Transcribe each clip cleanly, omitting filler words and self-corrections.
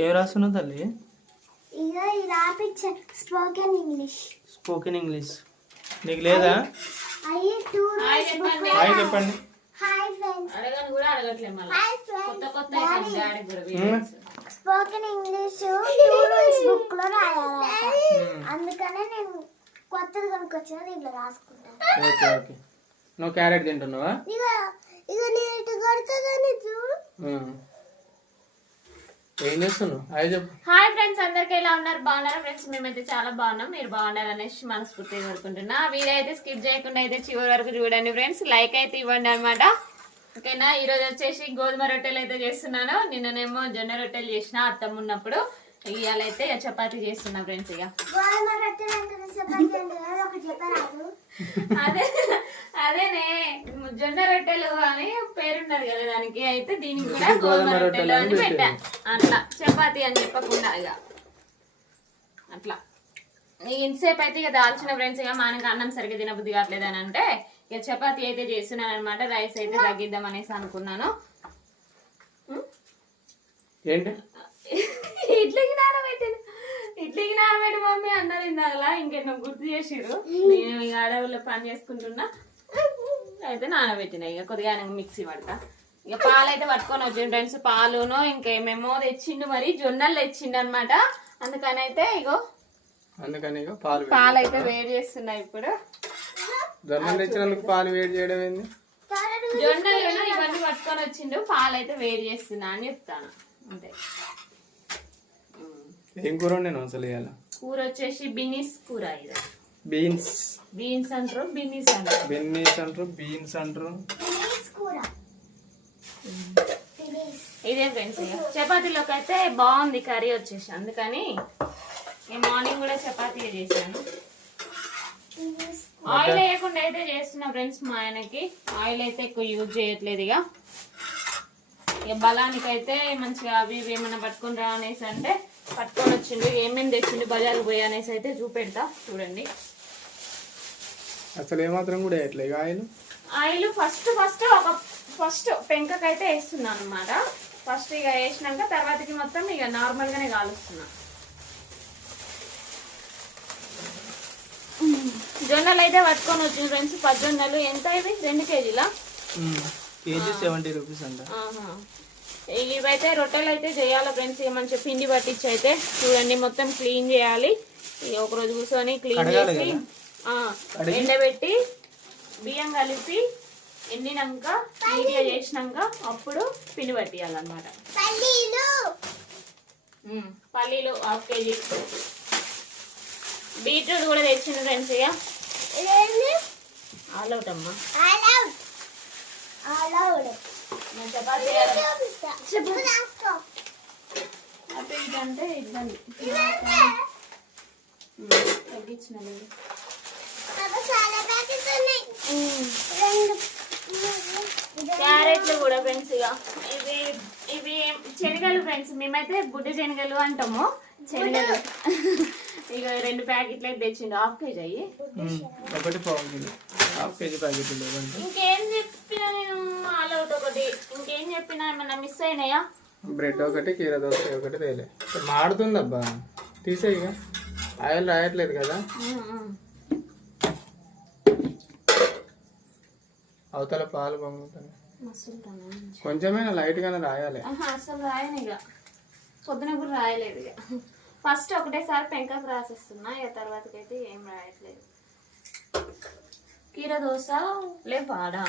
ఏ రాస్తున్నావు తల్లి? ఇగో ఈ రాపిచ్చ spoken English. Spoken English నీకు లేదా? అయ్యి టూ హాయ్ చెప్పండి. Hi friends. అడగను కూడా అడగట్లేదు మళ్ళీ. Hi friends. కొత్త కొత్త డాడీ కూడా videos. Spoken English two rules book లో రాయాలి. అందుకనే నేను కొత్తది కొనుక్కొచ్చిన దీంట్లో రాసుకుంటాను. Okay okay. నువ్వు క్యారెట్ తింటున్నావా? ఇగో ఇగో నేను ఇటు కొడుతుందని చూడు. ఏం చేస్తున్నావు? హాయ్ చెప్పు. హాయ్ ఫ్రెండ్స్, అందరికి ఎలా ఉన్నారు? బాగున్నారా ఫ్రెండ్స్? మేమైతే చాలా బాగున్నాం. మీరు బాగున్నారు అనేసి మనస్ఫూర్తిగా కోరుకుంటున్నా. వీడియో అయితే స్కిప్ చేయకుండా అయితే చివరి వరకు చూడండి ఫ్రెండ్స్. లైక్ అయితే ఇవ్వండి అనమాట. ఓకేనా? ఈ రోజు వచ్చేసి గోధుమ రొట్టెలు అయితే చేస్తున్నాను. నిన్ననేమో జొన్న రొట్టెలు చేసిన అత్తమ్మ ఉన్నప్పుడు. ఇవాళ అయితే చపాతీ చేస్తున్నా ఫ్రెండ్స్. ఇక అదే అదేనే జొన్న రొట్టెలు అని పేరున్నది కదా దానికి. అయితే దీనికి కూడా గోధుమ రొట్టెలు అని పెట్టా. అట్లా చపాతీ అని చెప్పకుండా ఇక అట్లా. ఇంతసేపు అయితే ఇక దాల్చిన ఫ్రెండ్స్. ఇక మనకి అన్నం సరిగ్గా తినబుద్ధి కావట్లేదు అని అంటే ఇక చపాతీ అయితే చేస్తున్నాను అనమాట. రైస్ అయితే తగ్గిద్దాం అనేసి అనుకున్నాను. ఏంటి ఇడ్లీకి నానబెట్టి మమ్మీ అన్నది ఇందాకలా. ఇంకెన్నో గుర్తు చేసిరు. నేను ఇక అడవుల్లో పని చేసుకుంటున్నా. అయితే నానబెట్టిన ఇక కొద్దిగా మిక్సీ పడతా. ఇక పాలు అయితే పట్టుకొని వచ్చిండు ఫ్రెండ్స్. పాలును ఇంకేమేమో తెచ్చిండు. మరి జొన్నలు తెచ్చిండు అనమాట. అందుకని అయితే ఇగో పాలు అయితే వేడి చేస్తున్నా. ఇప్పుడు జొన్నలు తెచ్చినందుకు పాలు వేడి చేయడం ఏంది? జొన్నలు ఇవన్నీ పట్టుకొని వచ్చిండు. పాలు అయితే వేడి చేస్తున్నా అని చెప్తాను అంతే. ఏం కూర నేను అసలు ఇవాళ? కూర వచ్చేసి బీన్స్ కూర. ఇది బీన్స్ అంటారు, బీన్స్ అంటారు. ఇదే ఫ్రెండ్స్. చపాతీలోకి అయితే బాగుంది కర్రీ వచ్చేసి. అందుకని మార్నింగ్ కూడా చపాతీ చేశాను. ఆయిల్ వేయకుండా అయితే చేస్తున్నా ఫ్రెండ్స్. మా ఆయనకి ఆయిల్ అయితే ఎక్కువ యూజ్ చేయట్లేదు. ఇక బలానికి అయితే మంచిగా అవి ఇవి ఏమైనా పట్టుకుని రా అనేసి అంటే పట్టుకొని వచ్చిండు. ఏమేమి తెచ్చిండు బజార్కి పోయి అనేసి అయితే చూపెడతా చూడండి. అసలు ఏమాత్రం కూడా వేయట్లేదు ఆయిల్ ఫస్ట్ పెంకకైతే వేస్తున్నాను అనమాట. ఫస్ట్ ఇక వేసినాక తర్వాతకి మొత్తం ఇక నార్మల్ గానే కాలుస్తున్నా. జొన్నలు అయితే పట్టుకొని వచ్చింది ఫ్రెండ్స్. పజ్జొన్నలు ఎంత ఇది? 2 కేజీలా? కేజీ 70 రూపీస్ అంట. ఇవైతే రొట్టెలు అయితే చేయాలి ఫ్రెండ్స్. ఇక మంచిగా పిండి పట్టించి అయితే చూడండి మొత్తం క్లీన్ చేయాలి. ఇక ఒక రోజు కూర్చొని క్లీన్ చేసి ఎండబెట్టి బియ్యం కలిపి ఎండినాక నీట్గా చేసినాక అప్పుడు పిండి పట్టియాలన్నమాట. పల్లీలు 1/2 కేజీ. బీట్రూట్ కూడా తెచ్చింది ఫ్రెండ్స్. ఇక ఆల్ అవుట్ అమ్మా. అంటే ఇబ్బంది తగ్గించిన. క్యారెట్లు కూడా ఫ్రెండ్స్. ఇక ఇవి శనగలు ఫ్రెండ్స్. మేమైతే బుడ్డి శనగలు అంటాము. శనగలు ఇక 2 ప్యాకెట్లు అయితే తెచ్చిండు. 1/2 కేజీ అయ్యి. ఇంకేం చెప్పినా నేను ఆల్ అవుట్ ఒకటి. ఇంకేం చెప్పినా ఏమన్నా మిస్ అయినాయా? బ్రెడ్ ఒకటి, కీర దోశ ఒకటి తేలే. మాడుతుంది అబ్బా, తీసేయిగా. ఆయిల్ రాయట్లేదు కదా. అవతల పాలు పొంగుతున్నాయి. కొంచెమైనా లైట్ గానే రాయాలి. అసలు రాయను. ఇక పొద్దున కూడా రాయలేదు. ఇక ఫస్ట్ ఒకటేసారి పెంకకు రాసేస్తున్నా. ఇక తర్వాతకైతే ఏం రాయట్లేదు. కీర దోశ లేవాడా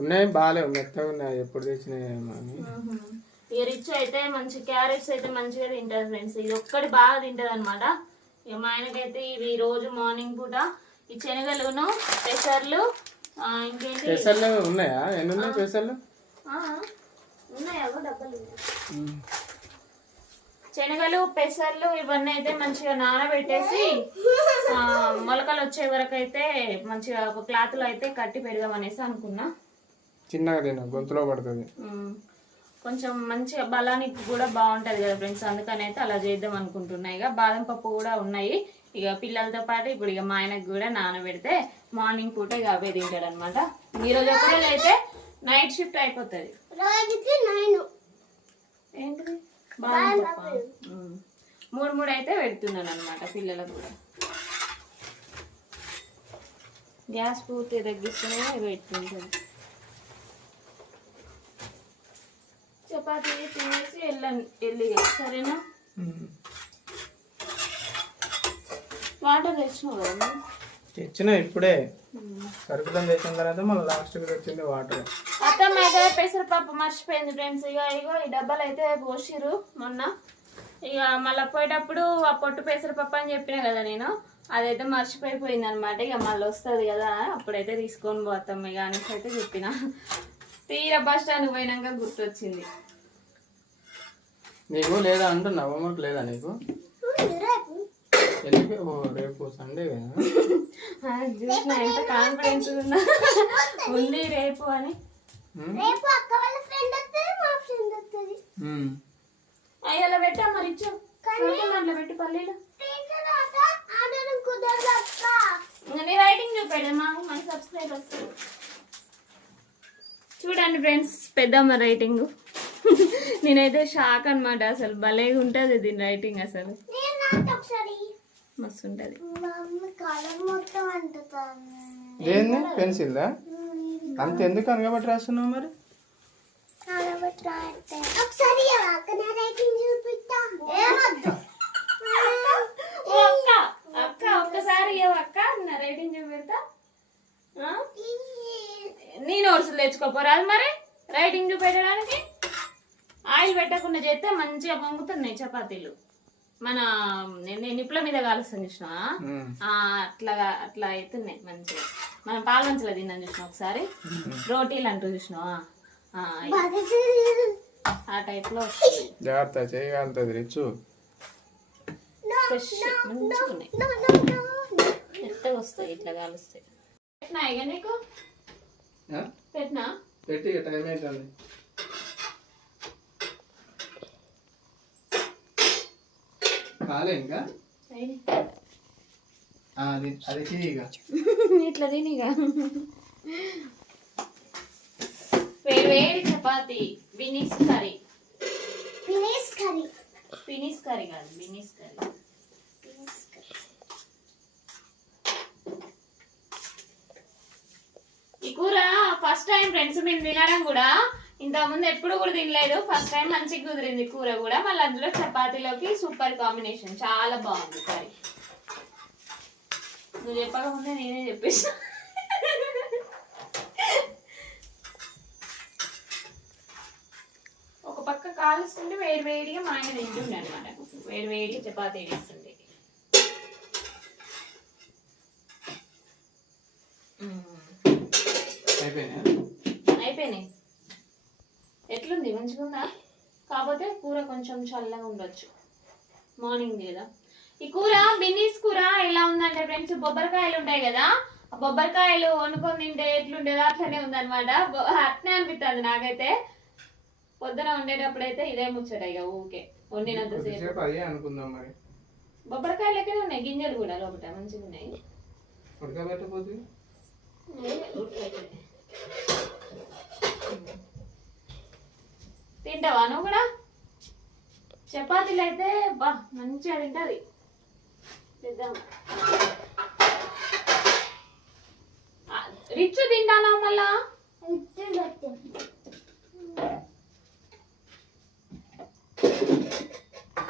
ఉన్నాయి, బాగాలేవు, మెత్తగా ఉన్నాయి. ఎప్పుడు తెచ్చినాయి. ఇక రిచ్ అయితే మంచి క్యారెట్స్ అయితే మంచిగా తింటారు ఫ్రెండ్స్. ఇది ఒక్కటి బాగా తింటది అనమాట. ఇక మా ఆయనకైతే ఇవి రోజు మార్నింగ్ పూట ఈ శనగలును పెసర్లు ఇంకేంటి పెసర్లు ఉన్నాయా? ఎన్ని ఉన్నాయి పెసర్లు? ఉన్నాయా డబ్బలు? శనగలు పెసర్లు ఇవన్నీ అయితే మంచిగా నానబెట్టేసి మొలకలు వచ్చే వరకు అయితే మంచిగా ఒక క్లాత్ లో అయితే కట్టి పెడదాం అనేసి అనుకున్నా. చిన్నగా తిన గొంతులో పడుతుంది. కొంచెం మంచిగా బలానికి కూడా బాగుంటది కదా ఫ్రెండ్స్. అందుకని అయితే అలా చేద్దాం అనుకుంటున్నా. ఇక బాదం పప్పు కూడా ఉన్నాయి. ఇక పిల్లలతో పాటు ఇప్పుడు ఇక మా ఆయనకు కూడా నానబెడితే మార్నింగ్ పూట ఇక అవే తింటాడు అనమాట. ఈరోజు ఒకరోజు అయితే నైట్ షిఫ్ట్ అయిపోతుంది. ఏంటిది బాదం పప్పా? 3 అయితే పెడుతున్నాను అనమాట పిల్లలకు కూడా. గ్యాస్ పూర్తి తగ్గిస్తూనే పెట్టుకుంటాను. చపాతీ తినేసి వెళ్ళి సరేనా. వాటర్ తెచ్చినావు కదా? తెచ్చిన ఇప్పుడే సరుకుతం తెచ్చిన తర్వాత మళ్ళీ లాస్ట్కి తెచ్చింది వాటర్. అత్తమ్మ అయితే పెసరపప్పు మర్చిపోయింది ఫ్రెండ్స్. ఇగో ఈ డబ్బాలు అయితే పోసిర్రు మొన్న. ఇక మళ్ళీ పోయేటప్పుడు ఆ పొట్టు పెసరపప్పు అని చెప్పినా కదా నేను, అదైతే మర్చిపోయిపోయింది అనమాట. ఇక మళ్ళీ వస్తుంది కదా అప్పుడైతే తీసుకొని పోతాం ఇక అనేసి అయితే చెప్పిన. తీరా బస్ స్టాండ్ పోయినాక గుర్తొచ్చింది. నీకు లేదా అంటున్నా హోంవర్క్ లేదా నీకు? రేపు సండే కదా. చూసిన ఎంత కాన్ఫిడెన్స్ ఉంది రేపు అని. అయ్యలా పెట్టా మరి ఇచ్చు దాంట్లో పెట్టి పల్లీలు. నీ రైటింగ్ చూపెడమ్మా మన సబ్స్క్రైబర్స్ చూడండి ఫ్రెండ్స్. పెద్దమ్మ రైటింగ్ నేనైతే షాక్ అనమాట. అసలు భలేగా ఉంటుంది దీని రైటింగ్. అసలు మస్తు ఉంటుంది. ఏంది పెన్సిల్దా? అంత ఎందుకు అనగబట్టి రాస్తున్నావు మరి? అక్క ఒక్కసారి అక్క నా రైటింగ్ చూపెడతా. నీ నోట్స్ తెచ్చుకోపోరాదు మరి రైటింగ్ చూపెట్టడానికి. ఆయిల్ పెట్టకుండా చేస్తే మంచిగా పొంగుతున్నాయి చపాతీలు. మన నిప్పుల మీద కాలుస్తుంది చూసినా అట్లా అవుతున్నాయి మంచిగా. మనం పాలవంచలో తిన్నాం చూసినా ఒకసారి, రోటీలు అంటూ చూసినావా ఆ టైప్ లో వస్తుంది. జాగ్రత్త చేయగలుగుతుంది రిచ్చు. ఫ్రెష్ మంచిగా ఉన్నాయి, మెత్తగా వస్తాయి ఇట్లా కాలుస్తాయి. పెట్టినా ఇక నీకు పెట్టినా పెట్టి టైం అవుతుంది. కాలే ఇంకా అది ఇట్లా తినిగా. వేడి chapati beans curry. Beans curry కాదు బినీస్ కర్రీ. ఈ కూర ఫస్ట్ టైం ఫ్రెండ్స్ మేము తినడం కూడా. ఇంతకుముందు ఎప్పుడు కూడా తినలేదు. ఫస్ట్ టైం మంచిగా కుదిరింది కూర కూడా. మళ్ళీ అందులో చపాతీలోకి సూపర్ కాంబినేషన్, చాలా బాగుంది కర్రీ. నువ్వు చెప్పకముందే నేనే చెప్పేసా. ఒక పక్క కాలుస్తుంటే వేడి వేడిగా మా ఆయన తింటుండే అనమాట. వేడి వేడిగా చపాతీ వేస్తుండే. అయిపోయినాయి. ఎట్లుంది? మంచిగుందా? కాకపోతే కూర కొంచెం చల్లగా ఉండొచ్చు, మార్నింగ్ కదా. ఈ కూర బిన్నీస్ కూర ఎలా ఉందంటే ఫ్రెండ్స్, బొబ్బరికాయలు ఉంటాయి కదా, ఆ బొబ్బరికాయలు వండుకొని తింటే ఎట్లుండేదో అట్లనే ఉందన్నమాట. అట్నే అనిపిస్తుంది నాకైతే. పొద్దున వండేటప్పుడు అయితే ఇదే ముచ్చట ఇక ఊకే వండినంతసేపు. అనుకుందాం మరి. బొబ్బరికాయలు ఎక్కడ ఉన్నాయి, గింజలు కూడా లోపల మంచిగా ఉన్నాయి. తింటావా నువ్వు కూడా? చపాతీలు అయితే బా మంచిగా తింటది. తిందాం. రిచ్ తింటానా మళ్ళా?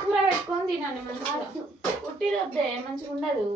కూర పెట్టుకొని తినాలి మంచిగా. ఉట్టిది వద్దే మంచిగా ఉండదు.